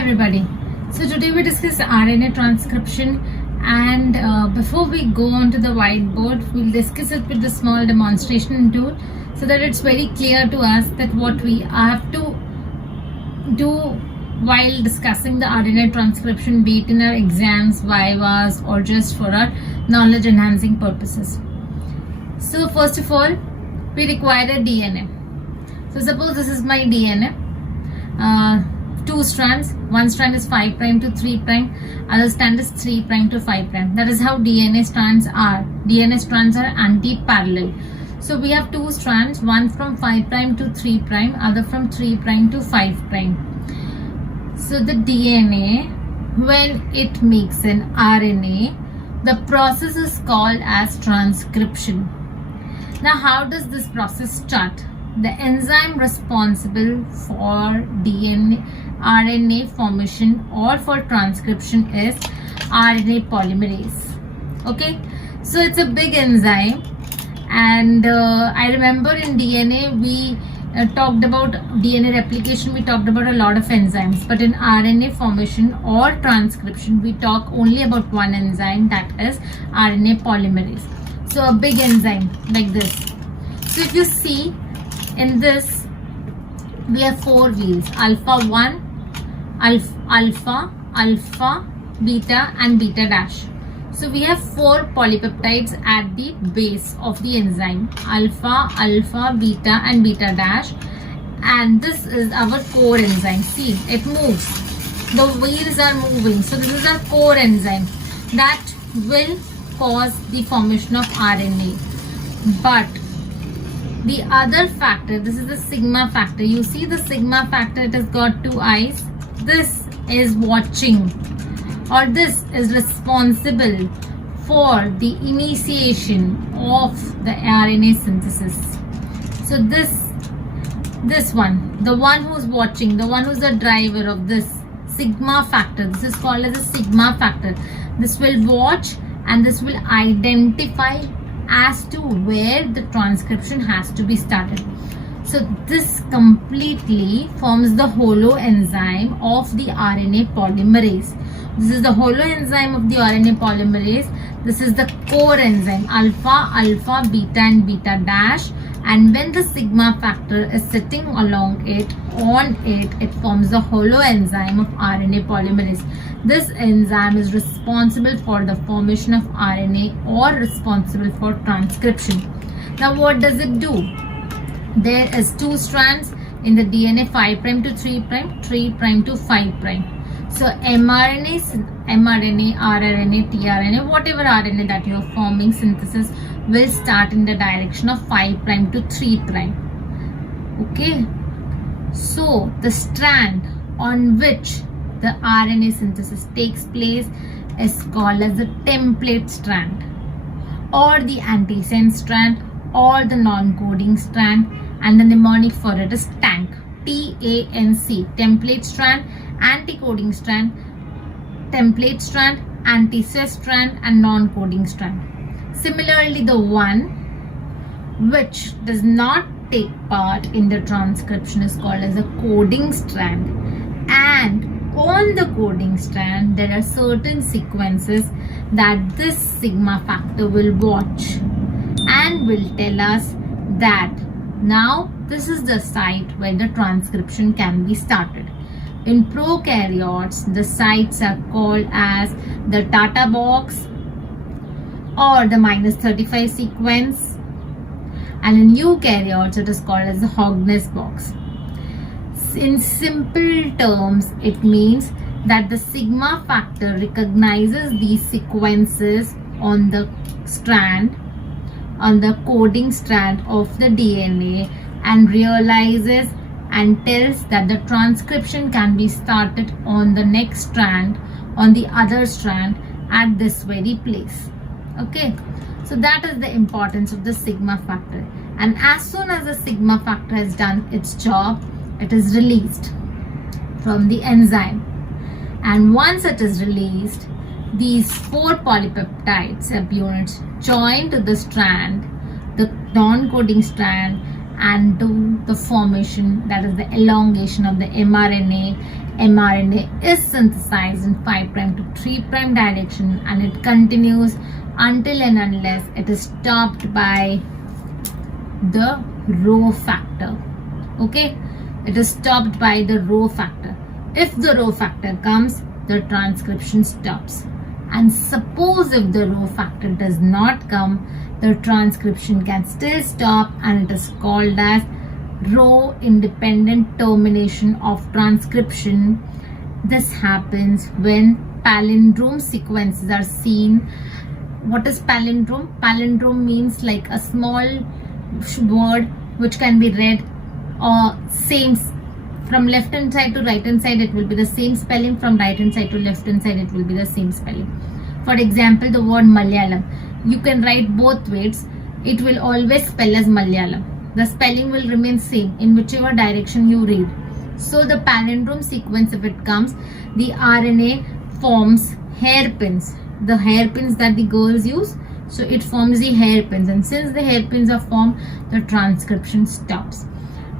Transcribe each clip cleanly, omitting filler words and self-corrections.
everybody. So today we discuss RNA transcription, and before we go on to the whiteboard, we'll discuss it with the small demonstration tool so that it's very clear to us that what we have to do while discussing the RNA transcription, be it in our exams, vivas, or just for our knowledge enhancing purposes. So first of all, we require a DNA. So suppose this is my DNA. Two strands, one strand is 5' to 3', other strand is 3' to 5'. That is how DNA strands are. DNA strands are anti-parallel. So we have two strands, one from 5' to 3', other from 3' to 5'. So the DNA, when it makes an RNA, the process is called as transcription. Now how does this process start? The enzyme responsible for RNA formation or for transcription is RNA polymerase. Okay, so it's a big enzyme, and I remember in DNA we talked about DNA replication, we talked about a lot of enzymes, but in RNA formation or transcription we talk only about one enzyme, that is RNA polymerase. So a big enzyme like this. So if you see in this, we have four wheels: alpha 1, alpha, beta, and beta dash. So we have four polypeptides at the base of the enzyme: alpha, beta, and beta dash. And this is our core enzyme. See, it moves. The wheels are moving. So this is our core enzyme that will cause the formation of RNA. But the other factor, this is the sigma factor. You see the sigma factor, it has got two eyes. This is watching, or this is responsible for the initiation of the RNA synthesis. So this one, the one who's watching, the one who's the driver of this sigma factor, this is called as a sigma factor. This will watch and this will identify as to where the transcription has to be started. So this completely forms the holoenzyme of the RNA polymerase. This is the holoenzyme of the RNA polymerase. This is the core enzyme, alpha, beta, and beta dash. And when the sigma factor is sitting along it, it forms the holoenzyme of RNA polymerase. This enzyme is responsible for the formation of RNA or responsible for transcription. Now what does it do? There is two strands in the DNA, 5' to 3', 3' to 5'. So mRNA, rRNA, tRNA, whatever RNA that you are forming synthesis will start in the direction of 5' to 3'. Okay. So the strand on which the RNA synthesis takes place is called as the template strand, or the antisense strand, or the non-coding strand, and the mnemonic for it is TANC, T-A-N-C, template strand, anti-coding strand, template strand, anti-ses strand, and non-coding strand. Similarly, the one which does not take part in the transcription is called as a coding strand, and on the coding strand there are certain sequences that this sigma factor will watch and will tell us that now this is the site where the transcription can be started. In prokaryotes, the sites are called as the Tata box or the -35 sequence, and in eukaryotes it is called as the Hogness box. In simple terms, it means that the sigma factor recognizes these sequences on the strand, on the coding strand of the DNA, and realizes and tells that the transcription can be started on the next strand, on the other strand, at this very place. Okay, so that is the importance of the sigma factor. And as soon as the sigma factor has done its job, it is released from the enzyme, and once it is released, these four polypeptide subunits join to the strand, the non-coding strand, and do the formation, that is the elongation of the mRNA, mRNA is synthesized in 5' to 3' direction, and it continues until and unless it is stopped by the Rho factor. Okay, it is stopped by the Rho factor. If the Rho factor comes, the transcription stops. And suppose if the Rho factor does not come, the transcription can still stop, and it is called as Rho independent termination of transcription. This happens when palindrome sequences are seen. What is palindrome? Palindrome means like a small word which can be read same from left hand side to right hand side. It will be the same spelling. From right hand side to left hand side, it will be the same spelling. For example, the word Malayalam, you can write both ways. It will always spell as Malayalam. The spelling will remain same in whichever direction you read. So the palindrome sequence, if it comes, the RNA forms hairpins. The hairpins that the girls use, so it forms the hairpins, and since the hairpins are formed, the transcription stops.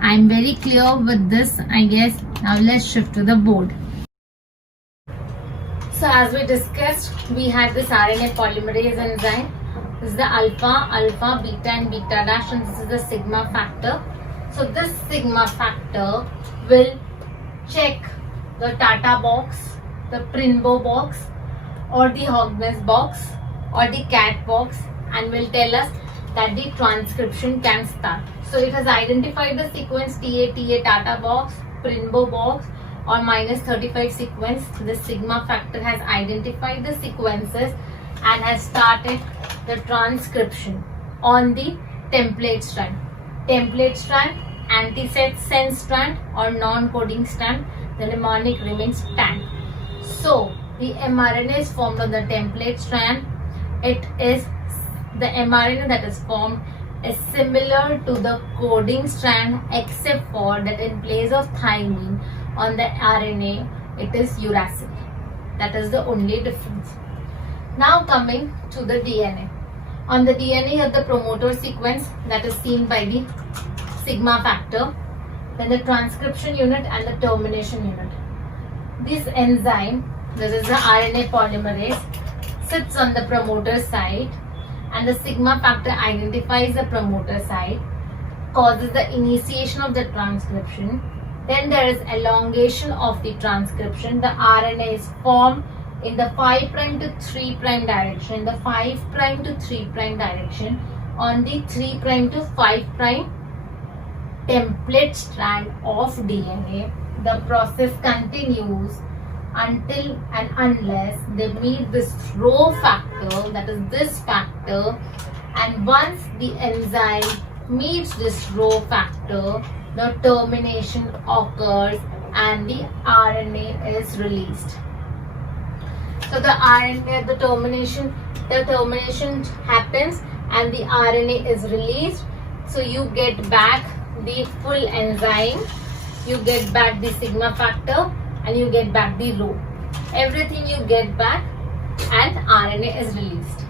I am very clear with this, I guess. Now let's shift to the board. So as we discussed, we had this RNA polymerase enzyme. This is the alpha, beta and beta dash, and this is the sigma factor. So this sigma factor will check the Tata box, the Prinbo box, or the Hogness box, or the cat box, and will tell us that the transcription can start. So it has identified the sequence TA Tata box, Prinbo box, or -35 sequence. The sigma factor has identified the sequences and has started the transcription on the template strand. Template strand, antisense strand, or non-coding strand. The mnemonic remains TAN. So the mRNA is formed on the template strand. It is the mRNA that is formed is similar to the coding strand, except for that in place of thymine on the RNA, it is uracil. That is the only difference. Now coming to the DNA. On the DNA, you have the promoter sequence that is seen by the sigma factor, then the transcription unit and the termination unit. This enzyme, this is the RNA polymerase, sits on the promoter site, and the sigma factor identifies the promoter site, causes the initiation of the transcription. Then there is elongation of the transcription. The RNA is formed in the 5' to 3' direction, in the 5' to 3' direction, on the 3' to 5' template strand of DNA. The process continues until and unless they meet this Rho factor, that is this factor, and once the enzyme meets this Rho factor, the termination occurs and the RNA is released. So the RNA, the termination happens and the RNA is released. So you get back the full enzyme, you get back the sigma factor, and you get back the Rho. Everything you get back, and RNA is released.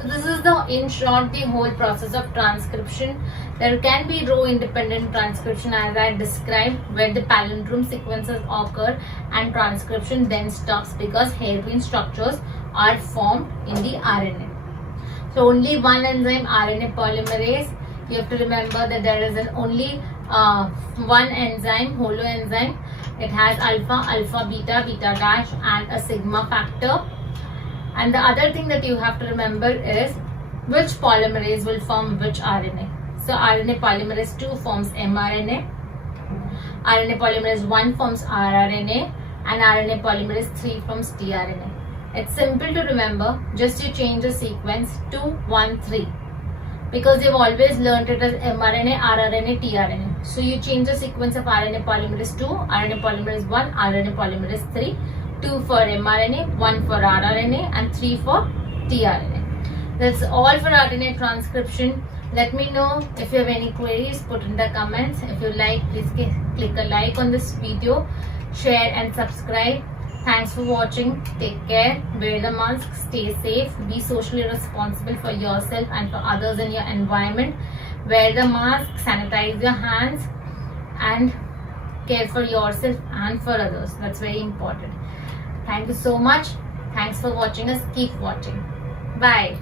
So this is in short the whole process of transcription. There can be Rho independent transcription as I described, where the palindrome sequences occur and transcription then stops because hairpin structures are formed in the RNA. So only one enzyme, RNA polymerase. You have to remember that there is only one enzyme, holoenzyme. It has alpha, beta dash, and a sigma factor. And the other thing that you have to remember is which polymerase will form which RNA. So RNA polymerase 2 forms mRNA, RNA polymerase 1 forms rRNA, and RNA polymerase 3 forms tRNA. It's simple to remember, just you change the sequence to 1, 3. Because you've always learned it as mRNA, rRNA, tRNA. So you change the sequence of RNA polymerase 2, RNA polymerase 1, RNA polymerase 3, 2 for mRNA, 1 for rRNA, and 3 for tRNA. That's all for RNA transcription. Let me know if you have any queries, put in the comments. If you like, please click a like on this video, share and subscribe. Thanks for watching. Take care. Wear the mask. Stay safe. Be socially responsible for yourself and for others in your environment. Wear the mask. Sanitize your hands. And care for yourself and for others. That's very important. Thank you so much. Thanks for watching us. Keep watching. Bye.